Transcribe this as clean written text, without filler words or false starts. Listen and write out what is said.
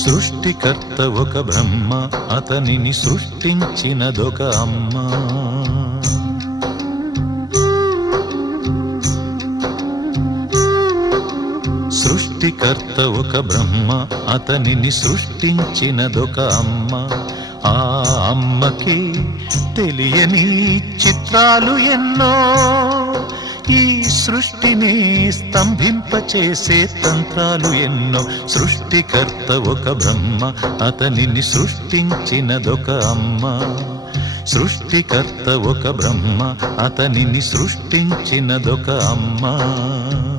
సృష్టికర్త ఒక బ్రహ్మ, అతనిని సృష్టించినదొక అమ్మ. సృష్టికర్త ఒక బ్రహ్మ, అతనిని సృష్టించినదొక అమ్మ. ఆ అమ్మకి తెలియని చిత్రాలు ఎన్నో, ఈ సృష్టిని స్తంభింపచేసే తంత్రాలు ఎన్నో. సృష్టికర్త ఒక బ్రహ్మ, అతనిని సృష్టించినదొక అమ్మ. సృష్టికర్త ఒక బ్రహ్మ, అతనిని సృష్టించినదొక అమ్మ.